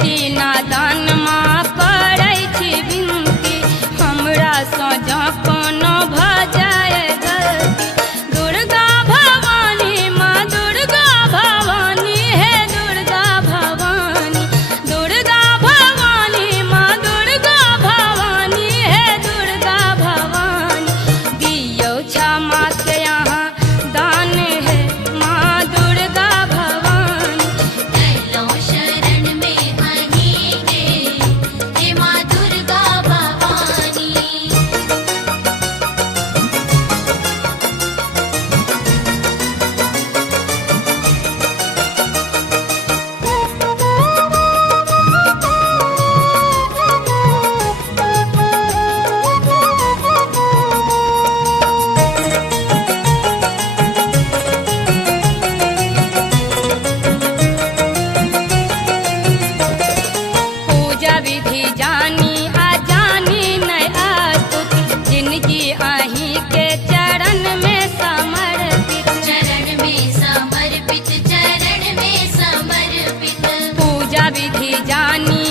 छी नादान माँ करै छी विनती, हमरा सँ जँ कोनो भऽ जाय गलती। दुर्गा भवानी माँ दुर्गा भवानी, हे दुर्गा भवानी, दुर्गा भवानी माँ दुर्गा भवानी, हे दुर्गा भवानी। दियौ क्षमा के यहाँ दान है माँ दुर्गा भवानी। कैलो शरण में अहींगे, हे माँ दुर्गा भवानी। पूजा विधि जानी आ जानी नहीं आस्तुति, जिंदगी अहीं के चरण में समर्पित। चरण में समर्पित, चरण में समर्पित। पूजा विधि जानी